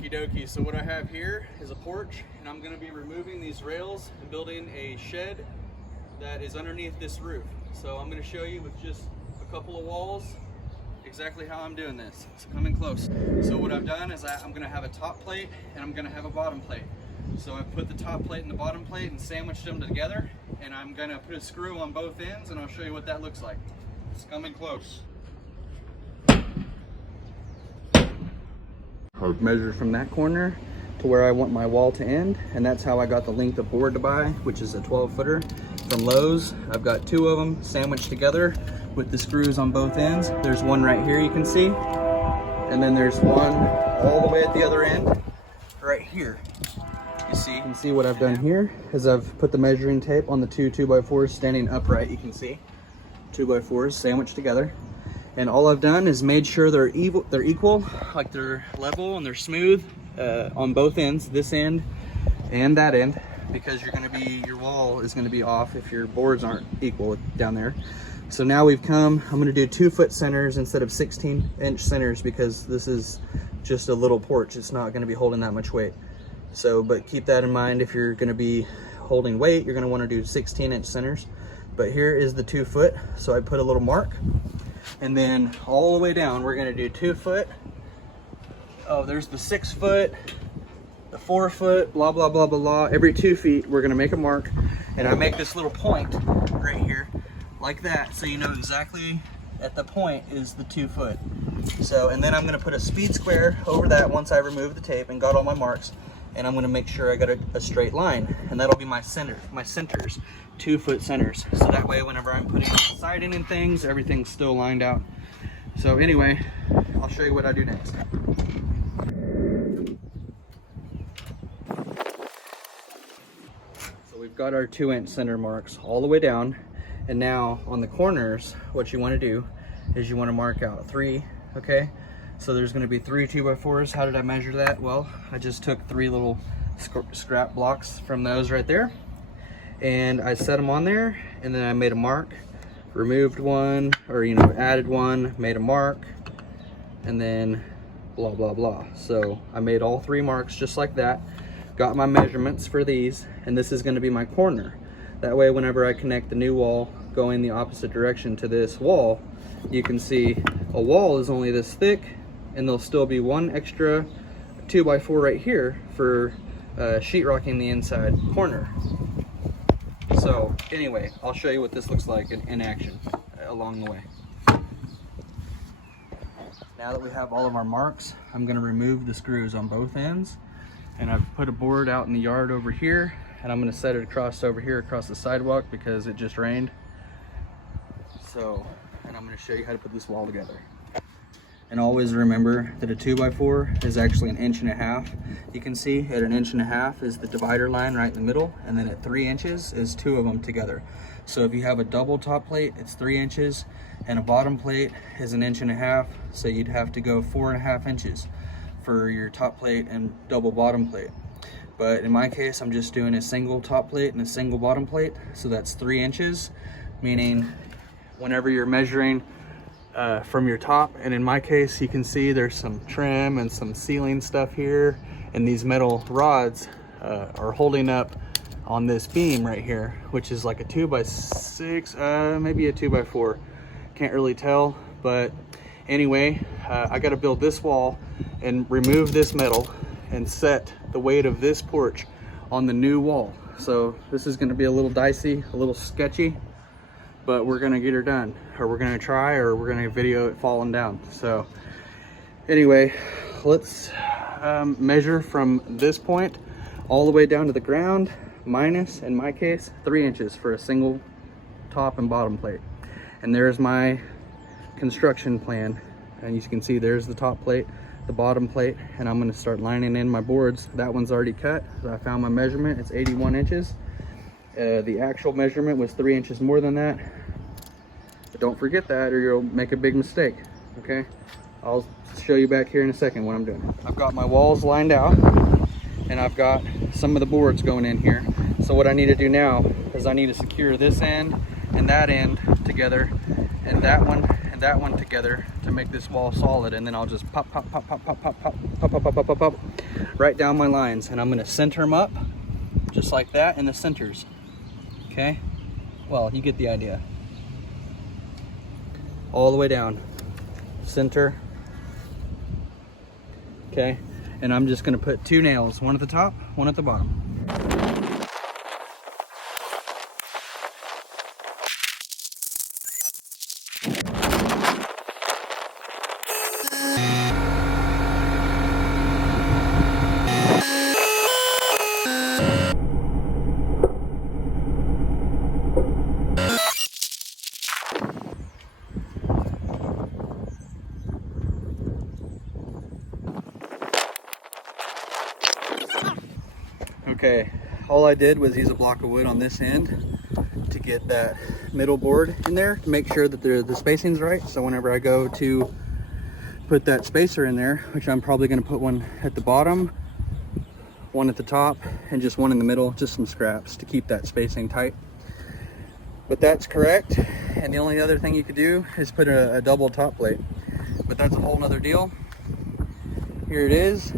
Okie dokie, so what I have here is a porch, and I'm going to be removing these rails and building a shed that is underneath this roof. So I'm going to show you with just a couple of walls exactly how I'm doing this. So come in close. So what I've done is I'm going to have a top plate and I'm going to have a bottom plate. So I put the top plate and the bottom plate and sandwiched them together, and I'm going to put a screw on both ends, and I'll show you what that looks like. Just come in close. I've measured from that corner to where I want my wall to end, and that's how I got the length of board to buy, which is a 12-footer from Lowe's. I've got two of them sandwiched together with the screws on both ends. There's one right here you can see, and then there's one all the way at the other end right here. You can see what I've done here is I've put the measuring tape on the two 2x4s standing upright. You can see 2x4s sandwiched together. And all I've done is made sure they're equal, like they're level and they're smooth on both ends, this end and that end, because your wall is gonna be off if your boards aren't equal down there. So now I'm gonna do 2-foot centers instead of 16-inch centers, because this is just a little porch. It's not gonna be holding that much weight. So, but keep that in mind. If you're gonna be holding weight, you're gonna wanna do 16-inch centers. But here is the 2-foot, so I put a little mark. And then all the way down, we're gonna do 2 foot. Oh, there's the 6 foot, the 4 foot, blah, blah, blah, blah, blah. Every 2 feet, we're gonna make a mark. And I make this little point right here, like that. So you know exactly at the point is the 2 foot. So, and then I'm gonna put a speed square over that once I remove the tape and got all my marks. And I'm gonna make sure I got a straight line. And that'll be my centers, 2-foot centers. So that way, whenever I'm putting siding and things, everything's still lined out. So anyway, I'll show you what I do next. So we've got our 2-inch center marks all the way down. And now on the corners, what you wanna do is you wanna mark out 3, okay? So there's gonna be 3 2x4s. How did I measure that? Well, I just took 3 little scrap blocks from those right there, and I set them on there, and then I made a mark, removed one, or added one, made a mark, and then blah, blah, blah. So I made all 3 marks just like that, got my measurements for these, and this is gonna be my corner. That way, whenever I connect the new wall going the opposite direction to this wall, you can see a wall is only this thick, and there'll still be one extra 2x4 right here for sheetrocking the inside corner. So anyway, I'll show you what this looks like in action along the way. Now that we have all of our marks, I'm going to remove the screws on both ends, and I've put a board out in the yard over here, and I'm going to set it across over here across the sidewalk because it just rained. So, and I'm going to show you how to put this wall together. And always remember that a 2x4 is actually 1.5 inches. You can see at 1.5 inches is the divider line right in the middle, and then at 3 inches is 2 of them together. So if you have a double top plate, it's 3 inches, and a bottom plate is 1.5 inches. So you'd have to go 4.5 inches for your top plate and double bottom plate. But in my case, I'm just doing a single top plate and a single bottom plate. So that's 3 inches, meaning whenever you're measuring from your top, and in my case you can see there's some trim and some ceiling stuff here, and these metal rods are holding up on this beam right here, which is like a 2x6, maybe a 2x4, can't really tell. But anyway, I got to build this wall and remove this metal and set the weight of this porch on the new wall. So this is going to be a little dicey, a little sketchy, but we're gonna get her done, or we're gonna try, or we're gonna video it falling down. So anyway, let's measure from this point all the way down to the ground, minus, in my case, 3 inches for a single top and bottom plate. And there's my construction plan. And you can see there's the top plate, the bottom plate, and I'm gonna start lining in my boards. That one's already cut. So I found my measurement, it's 81 inches. The actual measurement was 3 inches more than that. But don't forget that, or you'll make a big mistake, okay? I'll show you back here in a second what I'm doing. I've got my walls lined out, and I've got some of the boards going in here. So what I need to do now is I need to secure this end and that end together, and that one and that one together to make this wall solid, and then I'll just pop right down my lines, and I'm gonna center them up just like that in the centers. Okay, well, you get the idea. All the way down, center. Okay, and I'm just gonna put 2 nails, one at the top, one at the bottom. Okay, all I did was use a block of wood on this end to get that middle board in there to make sure that the spacing's right. So whenever I go to put that spacer in there, which I'm probably going to put one at the bottom, one at the top, and just one in the middle, just some scraps to keep that spacing tight. But that's correct. And the only other thing you could do is put a double top plate, but that's a whole nother deal. Here it is.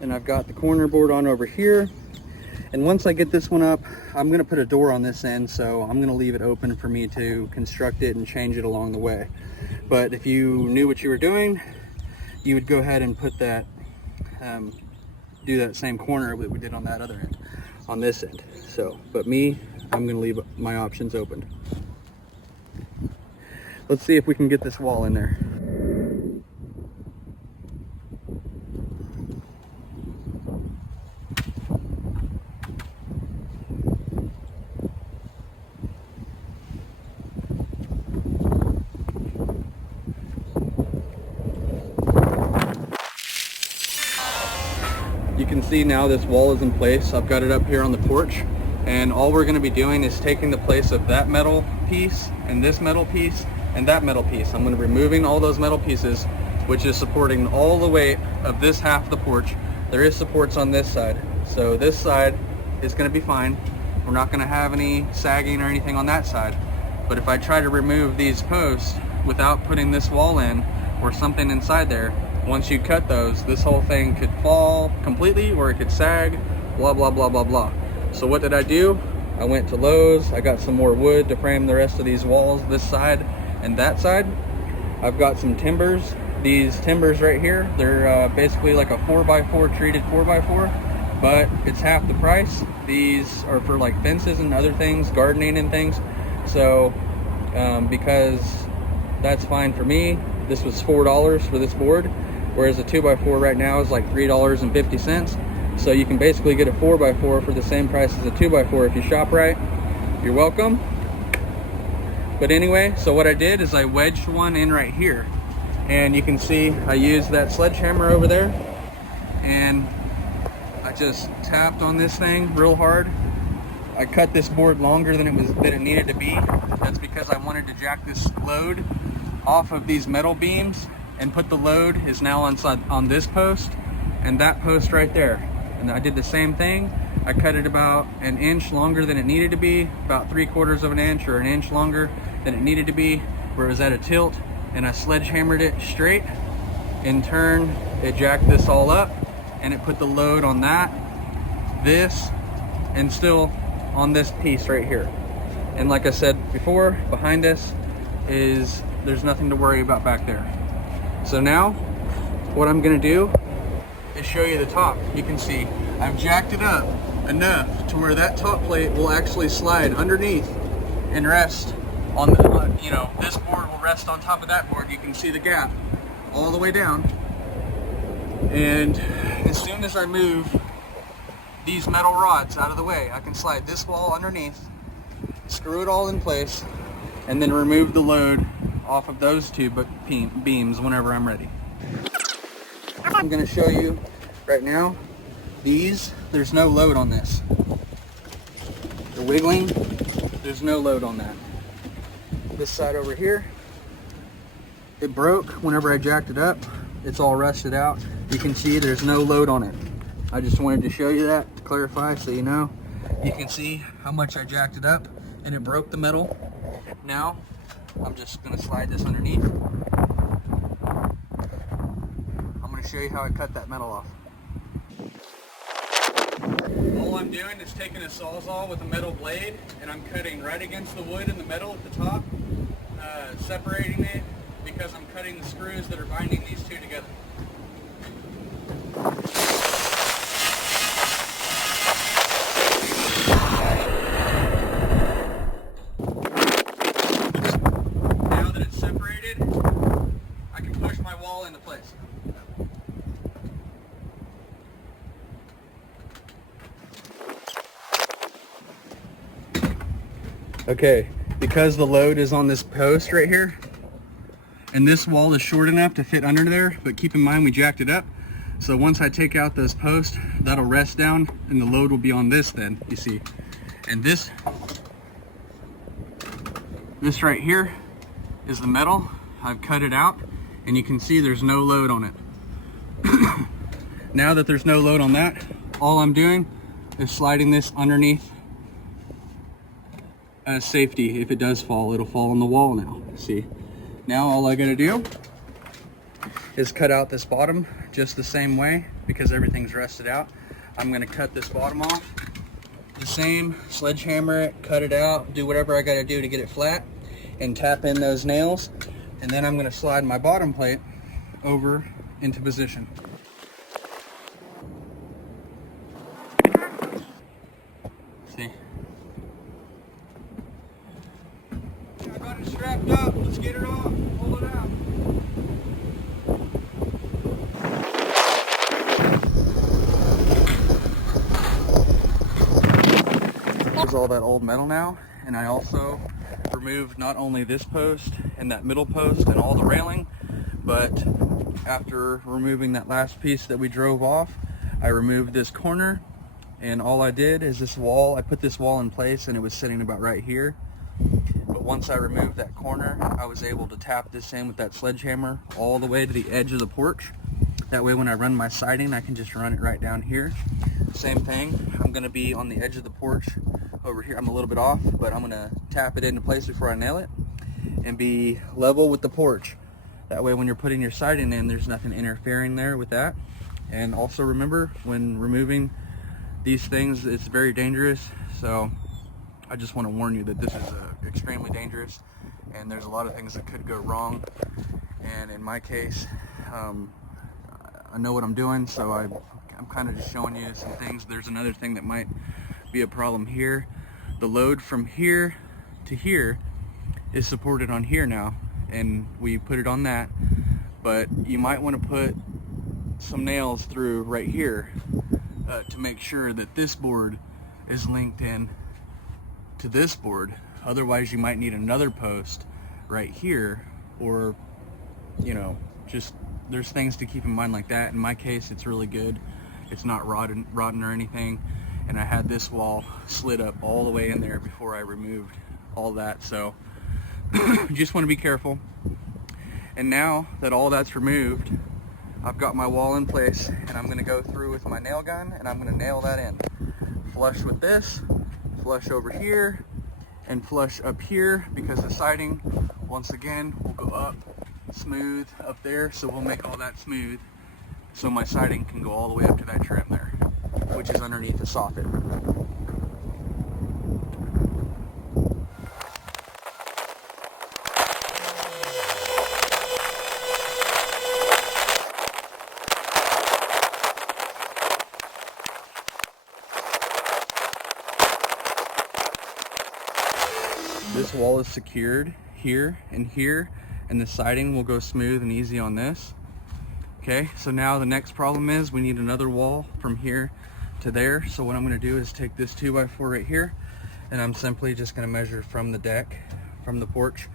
And I've got the corner board on over here. And once I get this one up, I'm gonna put a door on this end, so I'm gonna leave it open for me to construct it and change it along the way. But if you knew what you were doing, you would go ahead and put that, do that same corner that we did on that other end, on this end. So, but me, I'm gonna leave my options open. Let's see if we can get this wall in there. You can see now this wall is in place. I've got it up here on the porch, and all we're going to be doing is taking the place of that metal piece and this metal piece and that metal piece. I'm going to be removing all those metal pieces, which is supporting all the weight of this half of the porch. There is supports on this side, so this side is going to be fine. We're not going to have any sagging or anything on that side. But if I try to remove these posts without putting this wall in or something inside there, once you cut those, this whole thing could fall completely or it could sag, blah, blah, blah, blah, blah. So what did I do? I went to Lowe's, I got some more wood to frame the rest of these walls, this side and that side. I've got some timbers. These timbers right here, they're basically like a 4x4 treated 4x4, but it's half the price. These are for like fences and other things, gardening and things. So because that's fine for me, this was $4 for this board, whereas a 2x4 right now is like $3.50. So you can basically get a 4x4 for the same price as a 2x4 if you shop right. You're welcome. But anyway, so what I did is I wedged one in right here, and you can see I used that sledgehammer over there, and I just tapped on this thing real hard. I cut this board longer than it needed to be. That's because I wanted to jack this load off of these metal beams, and put the load is now on this post and that post right there. And I did the same thing. I cut it about an inch longer than it needed to be, about 3/4 of an inch or an inch longer than it needed to be, where it was at a tilt, and I sledgehammered it straight. In turn, it jacked this all up, and it put the load on that, this, and still on this piece right here. And like I said before, behind us is, there's nothing to worry about back there. So now, what I'm gonna do is show you the top. You can see I've jacked it up enough to where that top plate will actually slide underneath and rest on the, you know, this board will rest on top of that board. You can see the gap all the way down. And as soon as I move these metal rods out of the way, I can slide this wall underneath, screw it all in place, and then remove the load off of those two beams whenever I'm ready. I'm going to show you right now, there's no load on this. The wiggling, there's no load on that. This side over here, it broke whenever I jacked it up. It's all rusted out. You can see there's no load on it. I just wanted to show you that to clarify so you know. You can see how much I jacked it up and it broke the metal. Now, I'm just going to slide this underneath. I'm going to show you how I cut that metal off. All I'm doing is taking a sawzall with a metal blade, and I'm cutting right against the wood in the metal at the top, separating it because I'm cutting the screws that are binding these two together. Now that it's separated, I can push my wall into place. Okay, because the load is on this post right here, and this wall is short enough to fit under there, but keep in mind we jacked it up. So once I take out this post, that'll rest down and the load will be on this then, you see. And this right here is the metal. I've cut it out and you can see there's no load on it. Now that there's no load on that, all I'm doing is sliding this underneath as safety. If it does fall, it'll fall on the wall now. See? Now all I gotta do is cut out this bottom just the same way because everything's rusted out. I'm gonna cut this bottom off the same, sledgehammer it, cut it out, do whatever I gotta do to get it flat, and tap in those nails. And then I'm gonna slide my bottom plate over into position. See? I got it strapped up. Let's get it off. Pull it out. There's all that old metal now, and I also removed not only this post and that middle post and all the railing, but after removing that last piece that we drove off, I removed this corner, and all I did is this wall, I put this wall in place and it was sitting about right here. But once I removed that corner, I was able to tap this in with that sledgehammer all the way to the edge of the porch. That way when I run my siding, I can just run it right down here. Same thing, I'm gonna be on the edge of the porch over here. I'm a little bit off, but I'm gonna tap it into place before I nail it and be level with the porch. That way when you're putting your siding in, there's nothing interfering there with that. And also remember, when removing these things, it's very dangerous. So I just want to warn you that this is extremely dangerous and there's a lot of things that could go wrong. And in my case, I know what I'm doing, so I'm kind of just showing you some things. There's another thing that might be a problem here. The load from here to here is supported on here now, and we put it on that, but you might want to put some nails through right here to make sure that this board is linked in to this board. Otherwise you might need another post right here, or you know, just there's things to keep in mind like that. In my case, it's really good. It's not rotten or anything, and I had this wall slid up all the way in there before I removed all that. So you just want to be careful. And now that all that's removed, I've got my wall in place, and I'm going to go through with my nail gun and I'm going to nail that in. Flush with this, flush over here, and flush up here, because the siding, once again, will go up smooth up there, so we'll make all that smooth so my siding can go all the way up to that trim there, which is underneath the soffit. This wall is secured here and here, and the siding will go smooth and easy on this. Okay, so now the next problem is we need another wall from here to there. So what I'm going to do is take this 2x4 right here, and I'm simply just going to measure from the deck, from the porch,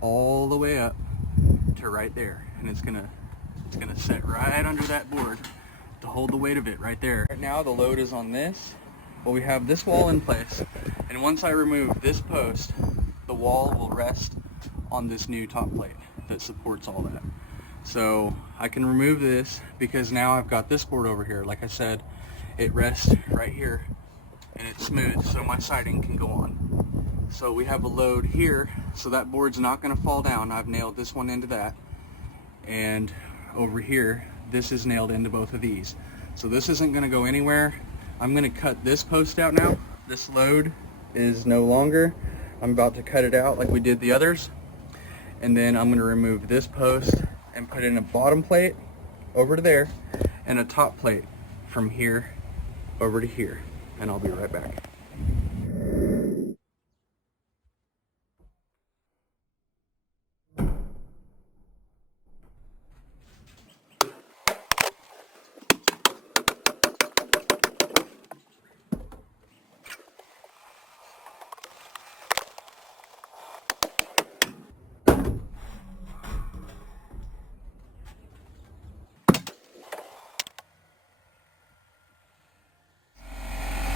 all the way up to right there, and it's gonna set right under that board to hold the weight of it right there. Right now the load is on this, but we have this wall in place, and once I remove this post, the wall will rest on this new top plate that supports all that. So I can remove this because now I've got this board over here. Like I said, it rests right here and it's smooth, so my siding can go on. So we have a load here, so that board's not going to fall down. I've nailed this one into that, and over here this is nailed into both of these, so this isn't going to go anywhere. I'm going to cut this post out now. This load is no longer. I'm about to cut it out like we did the others, and then I'm going to remove this post and put in a bottom plate over to there and a top plate from here over to here, and I'll be right back.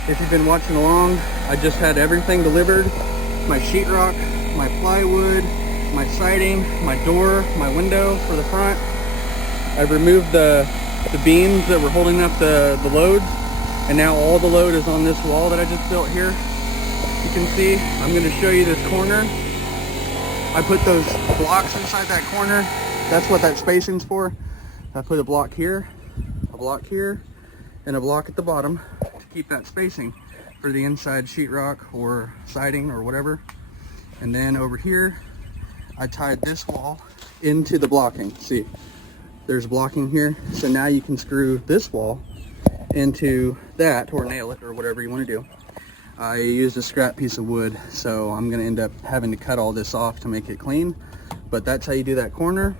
If you've been watching along, I just had everything delivered. My sheetrock, my plywood, my siding, my door, my window for the front. I've removed the beams that were holding up the loads, and now all the load is on this wall that I just built here. You can see, I'm going to show you this corner. I put those blocks inside that corner. That's what that spacing's for. I put a block here, and a block at the bottom to keep that spacing for the inside sheetrock or siding or whatever. And then over here, I tied this wall into the blocking. See, there's blocking here. So now you can screw this wall into that or nail it or whatever you want to do. I used a scrap piece of wood, so I'm going to end up having to cut all this off to make it clean. But that's how you do that corner.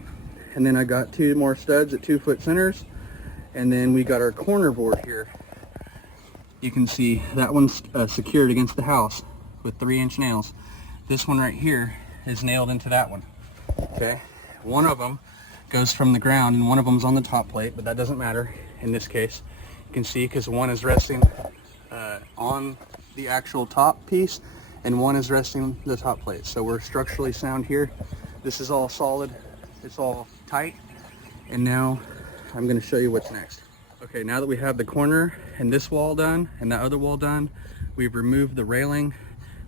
And then I got 2 more studs at 2-foot centers. And then we got our corner board here. You can see that one's secured against the house with 3-inch nails. This one right here is nailed into that one. Okay, one of them goes from the ground and one of them's on the top plate, but that doesn't matter in this case. You can see because one is resting on the actual top piece and one is resting the top plate. So we're structurally sound here. This is all solid, it's all tight. And now I'm going to show you what's next. Okay, now that we have the corner and this wall done and that other wall done, we've removed the railing,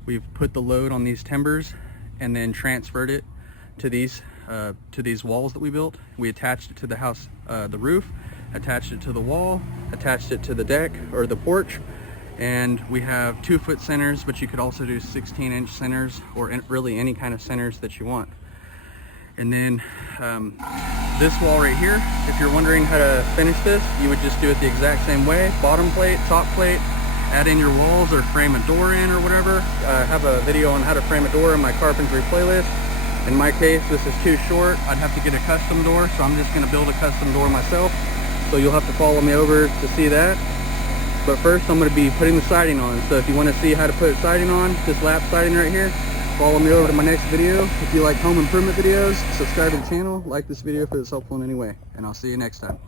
we've put the load on these timbers and then transferred it to these walls that we built. We attached it to the house, the roof, attached it to the wall, attached it to the deck or the porch, and we have 2-foot centers, but you could also do 16-inch centers or really any kind of centers that you want. And then this wall right here, if you're wondering how to finish this, you would just do it the exact same way. Bottom plate, top plate, add in your walls or frame a door in or whatever. I have a video on how to frame a door in my carpentry playlist. In my case, this is too short. I'd have to get a custom door, so I'm just going to build a custom door myself. So you'll have to follow me over to see that. But first, I'm going to be putting the siding on. So if you want to see how to put siding on, this lap siding right here, follow me over to my next video. If you like home improvement videos, subscribe to the channel, like this video if it's helpful in any way, and I'll see you next time.